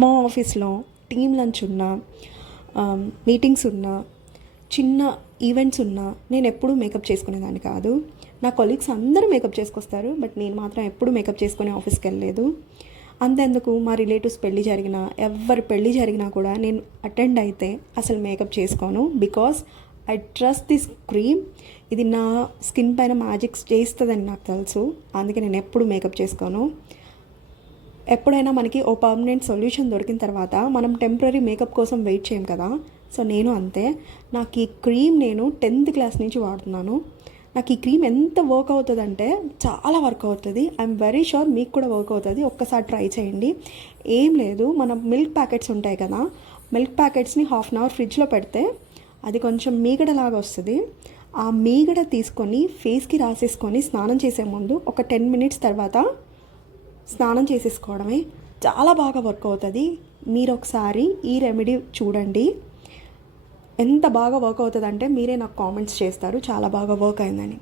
మా ఆఫీస్లో team lunch ఉన్నా, మీటింగ్స్ ఉన్నా, చిన్న ఈవెంట్స్ ఉన్నా నేను ఎప్పుడూ మేకప్ చేసుకునేదాన్ని కాదు. నా కొలీగ్స్ అందరూ మేకప్ చేసుకొస్తారు, బట్ నేను మాత్రం ఎప్పుడూ మేకప్ చేసుకుని ఆఫీస్కి వెళ్ళలేదు. అంతెందుకు, మా రిలేటివ్స్ పెళ్ళి జరిగినా, ఎవరి పెళ్ళి జరిగినా కూడా నేను అటెండ్ అయితే అసలు మేకప్ చేసుకోను. Because I trust this cream. ఇది నా స్కిన్ పైన మ్యాజిక్స్ చేస్తుందని నాకు తెలుసు. అందుకే నేను ఎప్పుడు మేకప్ చేసుకోను. ఎప్పుడైనా మనకి ఓ పర్మనెంట్ సొల్యూషన్ దొరికిన తర్వాత మనం టెంపరీ మేకప్ కోసం వెయిట్ చేయం కదా. సో నేను అంతే. నాకు ఈ క్రీమ్ నేను 10th క్లాస్ నుంచి వాడుతున్నాను. నాకు ఈ క్రీమ్ ఎంత వర్క్ అవుతుందంటే చాలా వర్క్ అవుతుంది. ఐఎమ్ వెరీ షూర్ మీకు కూడా వర్క్ అవుతుంది. ఒక్కసారి ట్రై చేయండి. ఏం లేదు, మన మిల్క్ ప్యాకెట్స్ ఉంటాయి కదా, మిల్క్ ప్యాకెట్స్ని హాఫ్ అన్ అవర్ ఫ్రిడ్జ్లో పెడితే అది కొంచెం మీగడలాగా వస్తుంది. ఆ మీగడ తీసుకొని ఫేస్కి రాసేసుకొని స్నానం చేసే ముందు ఒక 10 minutes తర్వాత స్నానం చేసేసుకోవడమే. చాలా బాగా వర్క్ అవుతుంది. మీరు ఒకసారి ఈ రెమెడీ చూడండి. ఎంత బాగా వర్క్ అవుతుందంటే మీరే నాకు కామెంట్స్ చేస్తారు చాలా బాగా వర్క్ అయిందని.